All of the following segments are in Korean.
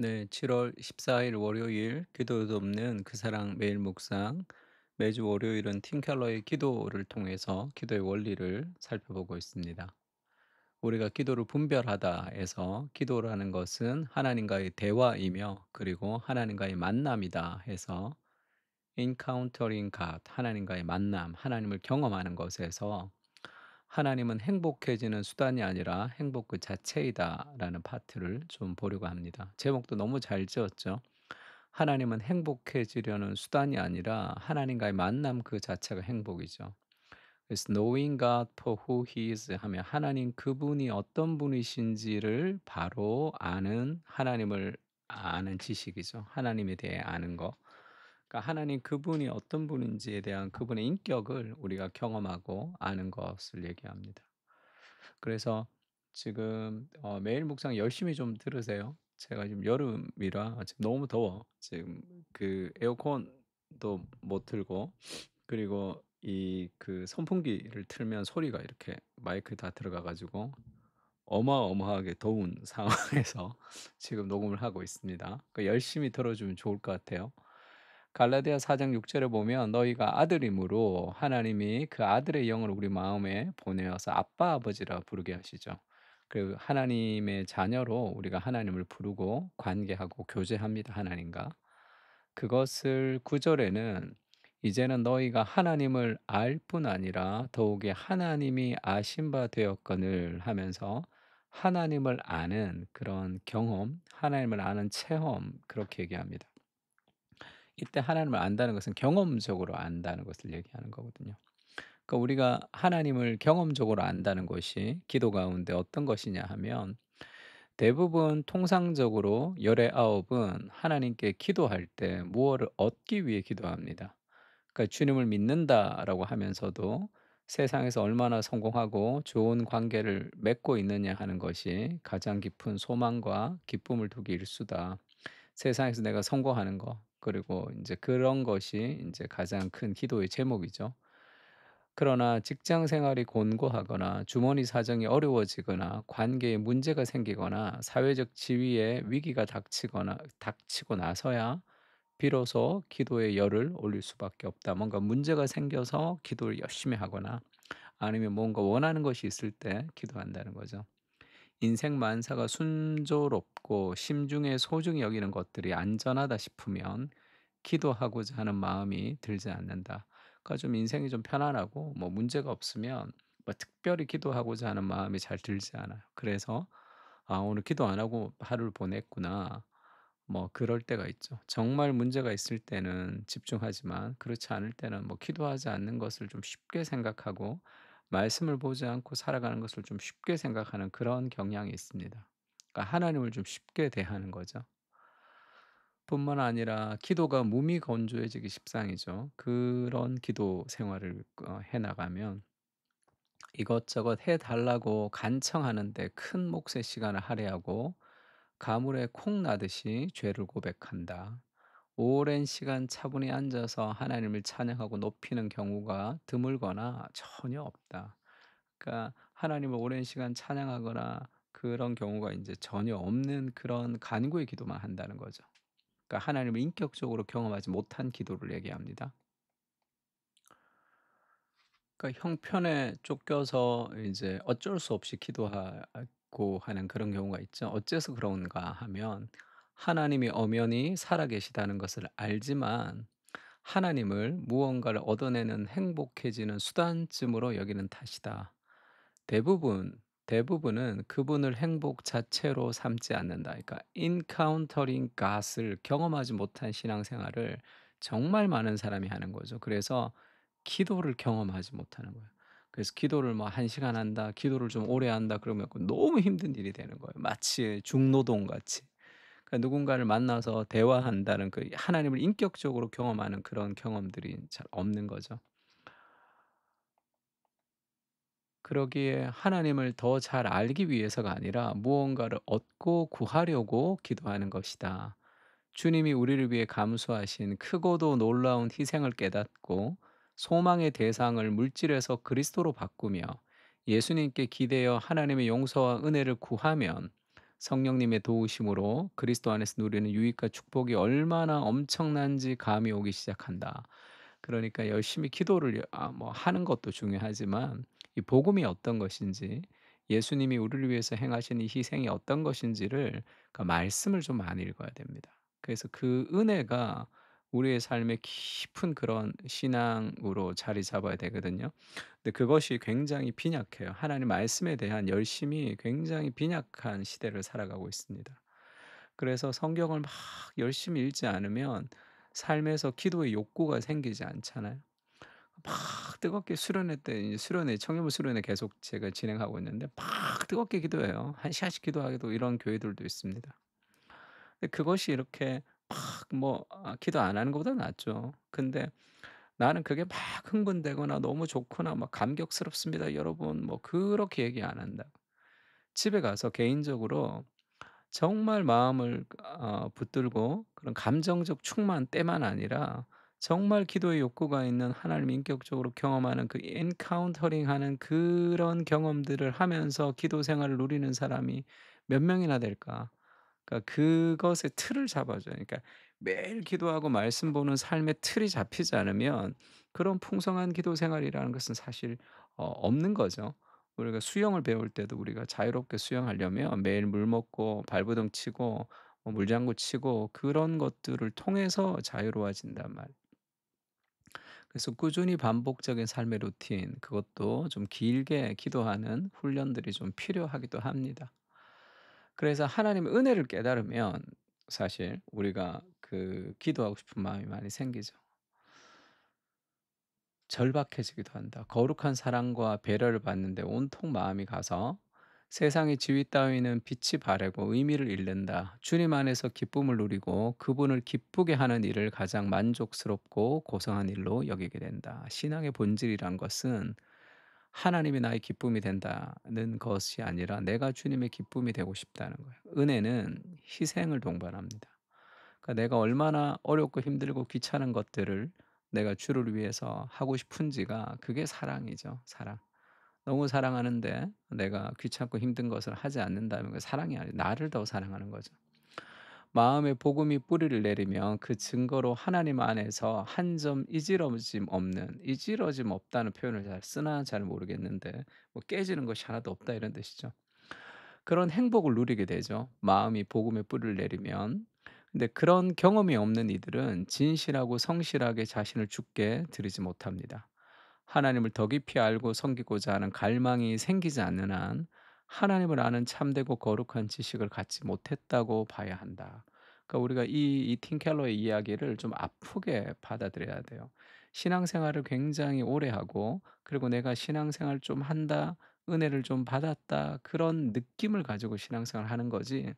네, 7월 14일 월요일 기도 돕는 그 사랑 매일 묵상. 매주 월요일은 팀 켈러의 기도를 통해서 기도의 원리를 살펴보고 있습니다. 우리가 기도를 분별하다에서 기도라는 것은 하나님과의 대화이며 그리고 하나님과의 만남이다 해서 encountering God, 하나님과의 만남, 하나님을 경험하는 것에서 하나님은 행복해지는 수단이 아니라 행복 그 자체이다라는 파트를 좀 보려고 합니다. 제목도 너무 잘 지었죠. 하나님은 행복해지려는 수단이 아니라 하나님과의 만남 그 자체가 행복이죠. 그래서 knowing God for who He is 하면 하나님 그분이 어떤 분이신지를 바로 아는 하나님을 아는 지식이죠. 하나님에 대해 아는 거. 그러니까 하나님 그분이 어떤 분인지에 대한 그분의 인격을 우리가 경험하고 아는 것을 얘기합니다. 그래서 지금 매일 묵상 열심히 좀 들으세요. 제가 지금 여름이라 지금 너무 더워. 지금 그 에어컨도 못 틀고 그리고 이 그 선풍기를 틀면 소리가 이렇게 마이크에 다 들어가 가지고 어마어마하게 더운 상황에서 지금 녹음을 하고 있습니다. 그 열심히 들어 주면 좋을 것 같아요. 갈라디아 4장 6 절에 보면 "너희가 아들임으로 하나님이 그 아들의 영을 우리 마음에 보내어서 아빠 아버지라 부르게 하시죠." 그 하나님의 자녀로 우리가 하나님을 부르고 관계하고 교제합니다, 하나님과. 그것을 9 절에는 "이제는 너희가 하나님을 알 뿐 아니라 더욱이 하나님이 아신 바 되었거늘." 하면서 하나님을 아는 그런 경험, 하나님을 아는 체험 그렇게 얘기합니다. 이때 하나님을 안다는 것은 경험적으로 안다는 것을 얘기하는 거거든요. 그러니까 우리가 하나님을 경험적으로 안다는 것이 기도 가운데 어떤 것이냐 하면 대부분 통상적으로 열의 아홉은 하나님께 기도할 때 무엇을 얻기 위해 기도합니다. 그러니까 주님을 믿는다라고 하면서도 세상에서 얼마나 성공하고 좋은 관계를 맺고 있느냐 하는 것이 가장 깊은 소망과 기쁨을 두기 일수다. 세상에서 내가 성공하는 거 그리고 이제 그런 것이 이제 가장 큰 기도의 제목이죠. 그러나 직장 생활이 곤고하거나 주머니 사정이 어려워지거나 관계에 문제가 생기거나 사회적 지위에 위기가 닥치고 나서야 비로소 기도의 열을 올릴 수밖에 없다. 뭔가 문제가 생겨서 기도를 열심히 하거나 아니면 뭔가 원하는 것이 있을 때 기도한다는 거죠. 인생 만사가 순조롭고 심중에 소중히 여기는 것들이 안전하다 싶으면 기도하고자 하는 마음이 들지 않는다. 그러니까 좀 인생이 좀 편안하고 뭐 문제가 없으면 뭐 특별히 기도하고자 하는 마음이 잘 들지 않아요. 그래서 '아 오늘 기도 안 하고 하루를 보냈구나.' 뭐 그럴 때가 있죠. 정말 문제가 있을 때는 집중하지만 그렇지 않을 때는 뭐 기도하지 않는 것을 좀 쉽게 생각하고 말씀을 보지 않고 살아가는 것을 좀 쉽게 생각하는 그런 경향이 있습니다. 그러니까 하나님을 좀 쉽게 대하는 거죠. 뿐만 아니라 기도가 무미건조해지기 십상이죠. 그런 기도 생활을 해 나가면 이것저것 해 달라고 간청하는데 큰 몫의 시간을 할애하고 가물에 콩 나듯이 죄를 고백한다. 오랜 시간 차분히 앉아서 하나님을 찬양하고 높이는 경우가 드물거나 전혀 없다. 그러니까 하나님을 오랜 시간 찬양하거나 그런 경우가 이제 전혀 없는 그런 간구의 기도만 한다는 거죠. 그러니까 하나님을 인격적으로 경험하지 못한 기도를 얘기합니다. 그러니까 형편에 쫓겨서 이제 어쩔 수 없이 기도하고 하는 그런 경우가 있죠. 어째서 그런가 하면 하나님이 엄연히 살아계시다는 것을 알지만 하나님을 무언가를 얻어내는 행복해지는 수단쯤으로 여기는 탓이다. 대부분은 그분을 행복 자체로 삼지 않는다. 그러니까 encountering God을 경험하지 못한 신앙생활을 정말 많은 사람이 하는 거죠. 그래서 기도를 경험하지 못하는 거예요. 그래서 기도를 뭐 1 시간 한다, 기도를 좀 오래 한다 그러면 그 너무 힘든 일이 되는 거예요. 마치 중노동 같이. 그러니까 누군가를 만나서 대화한다는 그 하나님을 인격적으로 경험하는 그런 경험들이 잘 없는 거죠. 그러기에 하나님을 더 잘 알기 위해서가 아니라 무언가를 얻고 구하려고 기도하는 것이다. 주님이 우리를 위해 감수하신 크고도 놀라운 희생을 깨닫고 소망의 대상을 물질에서 그리스도로 바꾸며 예수님께 기대어 하나님의 용서와 은혜를 구하면 성령님의 도우심으로 그리스도 안에서 누리는 유익과 축복이 얼마나 엄청난지 감이 오기 시작한다. 그러니까 열심히 기도를 뭐 하는 것도 중요하지만 이 복음이 어떤 것인지, 예수님이 우리를 위해서 행하신 이 희생이 어떤 것인지를, 그러니까 말씀을 좀 많이 읽어야 됩니다. 그래서 그 은혜가 우리의 삶에 깊은 그런 신앙으로 자리 잡아야 되거든요. 근데 그것이 굉장히 빈약해요. 하나님 말씀에 대한 열심이 굉장히 빈약한 시대를 살아가고 있습니다. 그래서 성경을 막 열심히 읽지 않으면 삶에서 기도의 욕구가 생기지 않잖아요. 막 뜨겁게 수련회 때 이제 수련회 청년부 수련회 계속 제가 진행하고 있는데 막 뜨겁게 기도해요. 1시간씩 기도하기도 이런 교회들도 있습니다. 근데 그것이 이렇게 막 뭐 기도 안 하는 것보다 낫죠. 근데 나는 그게 막 흥분되거나 너무 좋거나 막 "감격스럽습니다 여러분." 뭐 그렇게 얘기 안 한다. 집에 가서 개인적으로 정말 마음을 붙들고 그런 감정적 충만 때만 아니라 정말 기도의 욕구가 있는 하나님을 인격적으로 경험하는 그 엔카운터링하는 그런 경험들을 하면서 기도 생활을 누리는 사람이 몇 명이나 될까? 그러니까 그것의 틀을 잡아줘요. 그러니까 매일 기도하고 말씀 보는 삶의 틀이 잡히지 않으면 그런 풍성한 기도 생활이라는 것은 사실 없는 거죠. 우리가 수영을 배울 때도 우리가 자유롭게 수영하려면 매일 물 먹고 발버둥 치고 물장구 치고 그런 것들을 통해서 자유로워진단 말이에요. 그래서 꾸준히 반복적인 삶의 루틴, 그것도 좀 길게 기도하는 훈련들이 좀 필요하기도 합니다. 그래서 하나님의 은혜를 깨달으면 사실 우리가 그 기도하고 싶은 마음이 많이 생기죠. 절박해지기도 한다. 거룩한 사랑과 배려를 받는데 온통 마음이 가서 세상의 지위 따위는 빛이 바래고 의미를 잃는다. 주님 안에서 기쁨을 누리고 그분을 기쁘게 하는 일을 가장 만족스럽고 고상한 일로 여기게 된다. 신앙의 본질이란 것은 하나님이 나의 기쁨이 된다는 것이 아니라 내가 주님의 기쁨이 되고 싶다는 거예요. 은혜는 희생을 동반합니다. 그러니까 내가 얼마나 어렵고 힘들고 귀찮은 것들을 내가 주를 위해서 하고 싶은지가 그게 사랑이죠, 사랑. 너무 사랑하는데 내가 귀찮고 힘든 것을 하지 않는다면 그 사랑이 아니라 나를 더 사랑하는 거죠. 마음에 복음이 뿌리를 내리면 그 증거로 하나님 안에서 한 점 이지러짐 없는, 이지러짐 없다는 표현을 잘 쓰나 잘 모르겠는데 뭐 깨지는 것이 하나도 없다 이런 뜻이죠. 그런 행복을 누리게 되죠. 마음이 복음의 뿌리를 내리면. 근데 그런 경험이 없는 이들은 진실하고 성실하게 자신을 주께 드리지 못합니다. 하나님을 더 깊이 알고 섬기고자 하는 갈망이 생기지 않는 한 하나님을 아는 참되고 거룩한 지식을 갖지 못했다고 봐야 한다. 그러니까 우리가 이 팀 켈러의 이야기를 좀 아프게 받아들여야 돼요. 신앙생활을 굉장히 오래 하고 그리고 '내가 신앙생활 좀 한다. 은혜를 좀 받았다.' 그런 느낌을 가지고 신앙생활을 하는 거지,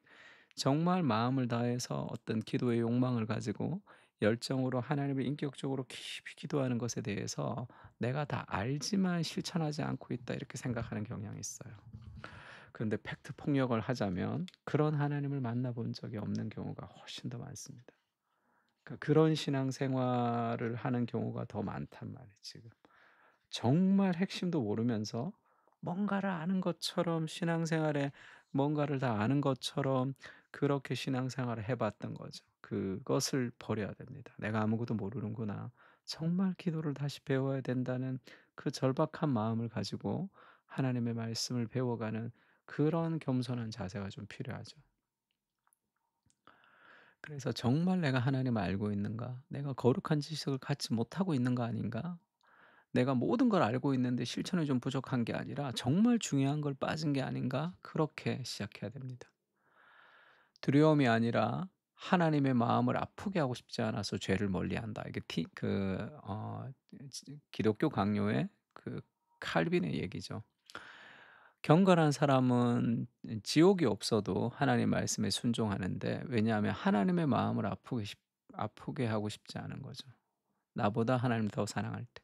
정말 마음을 다해서 어떤 기도의 욕망을 가지고 열정으로 하나님을 인격적으로 깊이 기도하는 것에 대해서 '내가 다 알지만 실천하지 않고 있다.' 이렇게 생각하는 경향이 있어요. 그런데 팩트 폭력을 하자면 그런 하나님을 만나 본 적이 없는 경우가 훨씬 더 많습니다. 그러니까 그런 신앙생활을 하는 경우가 더 많단 말이에요 지금. 정말 핵심도 모르면서 뭔가를 아는 것처럼 신앙생활에 뭔가를 다 아는 것처럼 그렇게 신앙생활을 해 봤던 거죠. 그것을 버려야 됩니다. '내가 아무것도 모르는구나. 정말 기도를 다시 배워야 된다.'는 그 절박한 마음을 가지고 하나님의 말씀을 배워가는 그런 겸손한 자세가 좀 필요하죠. 그래서 '정말 내가 하나님을 알고 있는가? 내가 거룩한 지식을 갖지 못하고 있는 거 아닌가?' 내가 모든 걸 알고 있는데 실천이 좀 부족한 게 아니라 '정말 중요한 걸 빠진 게 아닌가?' 그렇게 시작해야 됩니다. 두려움이 아니라 하나님의 마음을 아프게 하고 싶지 않아서 죄를 멀리한다. 이게 기독교 강요의 그 칼빈의 얘기죠. 경건한 사람은 지옥이 없어도 하나님 말씀에 순종하는데, 왜냐하면 하나님의 마음을 아프게 하고 싶지 않은 거죠. 나보다 하나님을 더 사랑할 때.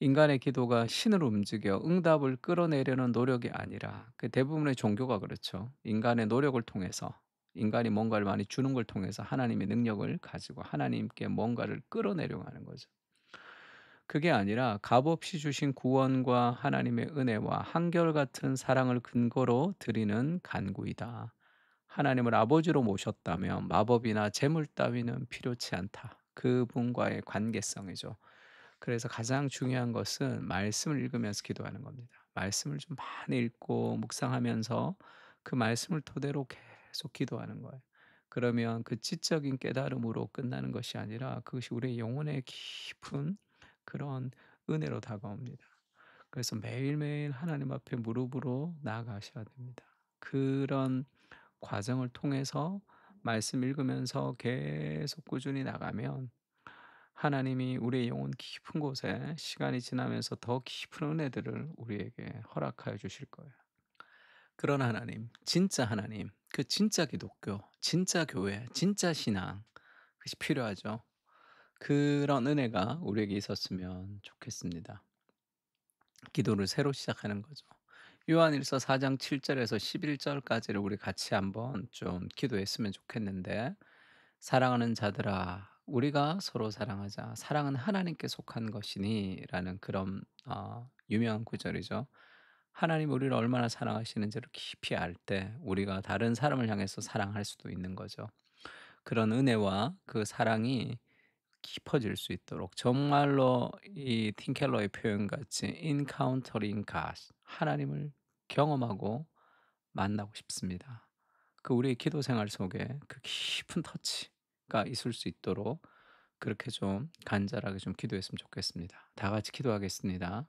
인간의 기도가 신을 움직여 응답을 끌어내려는 노력이 아니라, 그 대부분의 종교가 그렇죠. 인간의 노력을 통해서, 인간이 뭔가를 많이 주는 걸 통해서 하나님의 능력을 가지고 하나님께 뭔가를 끌어내려고 하는 거죠. 그게 아니라 값없이 주신 구원과 하나님의 은혜와 한결같은 사랑을 근거로 드리는 간구이다. 하나님을 아버지로 모셨다면 마법이나 재물 따위는 필요치 않다. 그분과의 관계성이죠. 그래서 가장 중요한 것은 말씀을 읽으면서 기도하는 겁니다. 말씀을 좀 많이 읽고 묵상하면서 그 말씀을 토대로 계속 기도하는 거예요. 그러면 그 지적인 깨달음으로 끝나는 것이 아니라 그것이 우리의 영혼의 깊은 그런 은혜로 다가옵니다. 그래서 매일매일 하나님 앞에 무릎으로 나아가셔야 됩니다. 그런 과정을 통해서 말씀 읽으면서 계속 꾸준히 나가면 하나님이 우리의 영혼 깊은 곳에 시간이 지나면서 더 깊은 은혜들을 우리에게 허락하여 주실 거예요. 그런 하나님, 진짜 하나님, 그 진짜 기독교, 진짜 교회, 진짜 신앙, 그것이 필요하죠. 그런 은혜가 우리에게 있었으면 좋겠습니다. 기도를 새로 시작하는 거죠. 요한일서 4장 7 절에서 11 절까지를 우리 같이 한번 좀 기도했으면 좋겠는데, "사랑하는 자들아 우리가 서로 사랑하자. 사랑은 하나님께 속한 것이니."라는 그런 유명한 구절이죠. 하나님이 우리를 얼마나 사랑하시는지를 깊이 알 때 우리가 다른 사람을 향해서 사랑할 수도 있는 거죠. 그런 은혜와 그 사랑이 깊어질 수 있도록 정말로 이 팀 켈러의 표현같이 encountering God, 하나님을 경험하고 만나고 싶습니다. 그 우리의 기도 생활 속에 그 깊은 터치가 있을 수 있도록 그렇게 좀 간절하게 좀 기도했으면 좋겠습니다. 다 같이 기도하겠습니다.